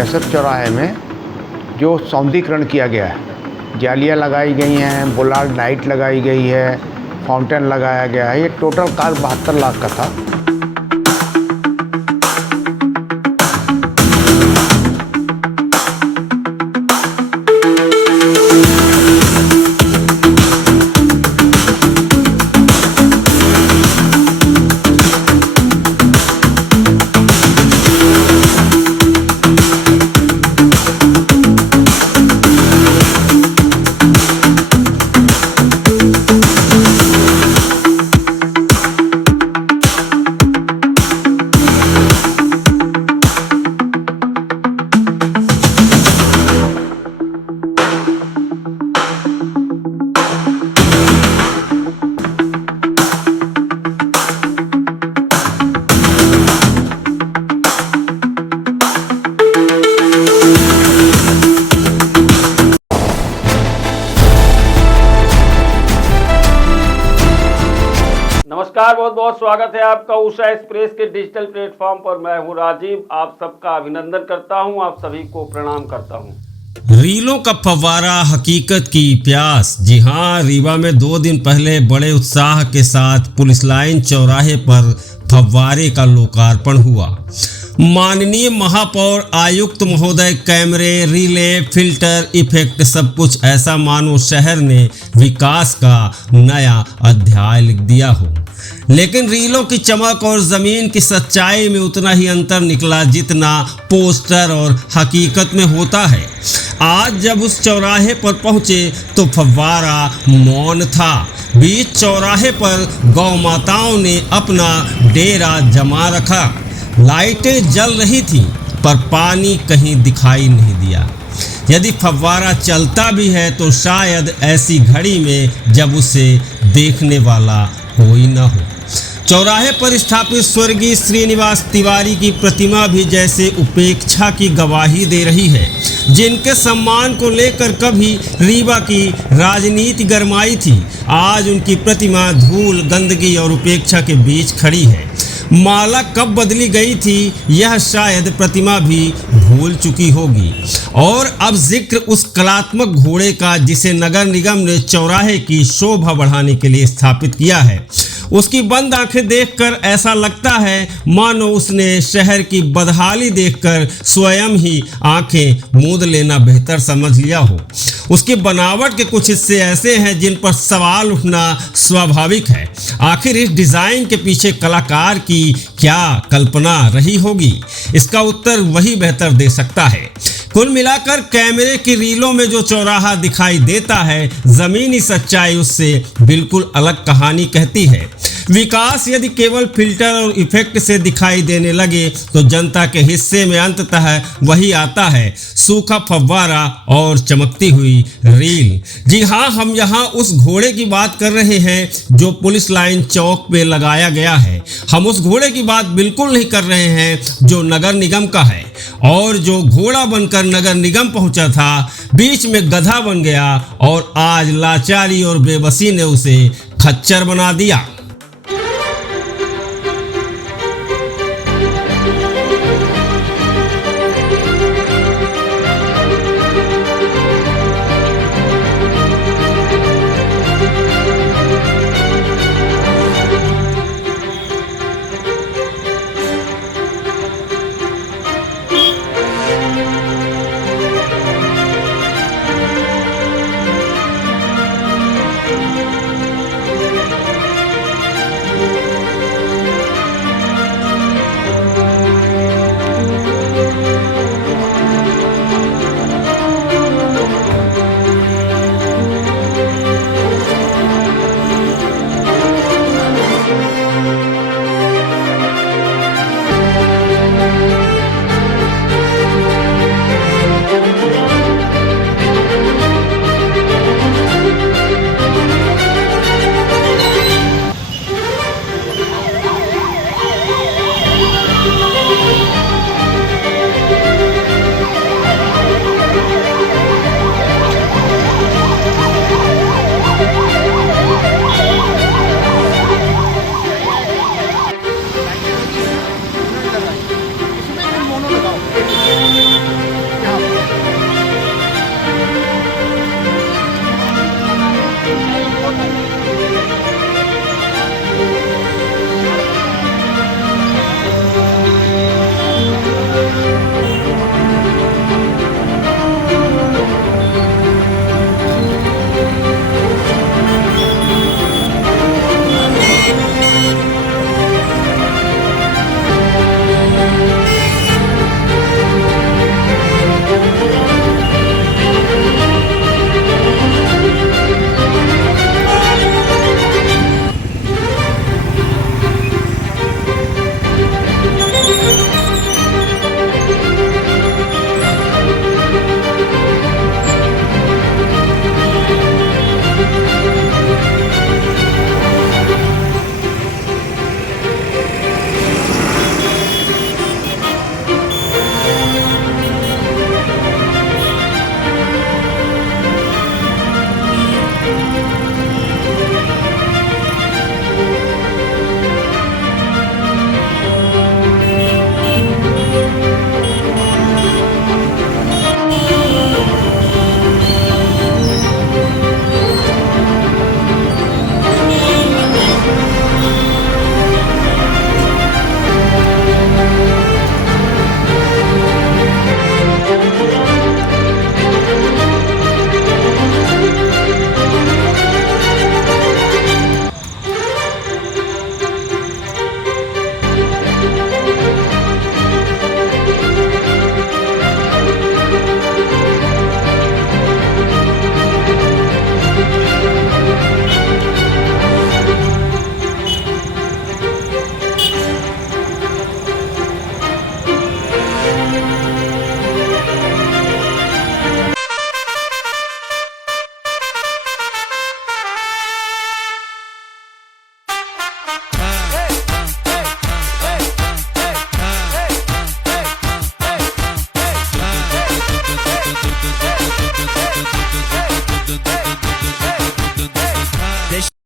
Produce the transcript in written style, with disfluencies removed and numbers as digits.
केसर चौराहे में जो सौंदर्यीकरण किया गया है, जालियाँ लगाई गई हैं, बुलार लाइट लगाई गई है, फाउंटेन लगाया गया है। ये टोटल कास्ट 72 लाख का था। नमस्कार, बहुत बहुत स्वागत है आपका उषा एक्सप्रेस के डिजिटल प्लेटफॉर्म पर। मैं हूं राजीव, आप सबका अभिनंदन करता हूं, आप सभी को प्रणाम करता हूं। रीलों का फव्वारा, हकीकत की प्यास। जी हाँ, रीवा में 2 दिन पहले बड़े उत्साह के साथ पुलिस लाइन चौराहे पर फव्वारे का लोकार्पण हुआ। माननीय महापौर आयुक्त महोदय कैमरे, रीले, फिल्टर, इफेक्ट, सब कुछ ऐसा मानो शहर ने विकास का नया अध्याय लिख दिया हो। लेकिन रीलों की चमक और जमीन की सच्चाई में उतना ही अंतर निकला जितना पोस्टर और हकीकत में होता है। आज जब उस चौराहे पर पहुंचे तो फव्वारा मौन था। बीच चौराहे पर गौ माताओं ने अपना डेरा जमा रखा। लाइटें जल रही थीं पर पानी कहीं दिखाई नहीं दिया। यदि फव्वारा चलता भी है तो शायद ऐसी घड़ी में जब उसे देखने वाला कोई न हो। चौराहे पर स्थापित स्वर्गीय श्रीनिवास तिवारी की प्रतिमा भी जैसे उपेक्षा की गवाही दे रही है, जिनके सम्मान को लेकर कभी रीवा की राजनीति गरमाई थी। आज उनकी प्रतिमा धूल, गंदगी और उपेक्षा के बीच खड़ी है। माला कब बदली गई थी यह शायद प्रतिमा भी भूल चुकी होगी। और अब जिक्र उस कलात्मक घोड़े का जिसे नगर निगम ने चौराहे की शोभा बढ़ाने के लिए स्थापित किया है। उसकी बंद आंखें देखकर ऐसा लगता है मानो उसने शहर की बदहाली देखकर स्वयं ही आंखें मूंद लेना बेहतर समझ लिया हो। उसकी बनावट के कुछ हिस्से ऐसे हैं जिन पर सवाल उठना स्वाभाविक है। आखिर इस डिज़ाइन के पीछे कलाकार की क्या कल्पना रही होगी? इसका उत्तर वही बेहतर दे सकता है। कुल मिलाकर कैमरे की रीलों में जो चौराहा दिखाई देता है, ज़मीनी सच्चाई उससे बिल्कुल अलग कहानी कहती है। विकास यदि केवल फिल्टर और इफेक्ट से दिखाई देने लगे तो जनता के हिस्से में अंततः वही आता है, सूखा फव्वारा और चमकती हुई रील। जी हाँ, हम यहाँ उस घोड़े की बात कर रहे हैं जो पुलिस लाइन चौक पे लगाया गया है। हम उस घोड़े की बात बिल्कुल नहीं कर रहे हैं जो नगर निगम का है और जो घोड़ा बनकर नगर निगम पहुंचा था, बीच में गधा बन गया और आज लाचारी और बेबसी ने उसे खच्चर बना दिया।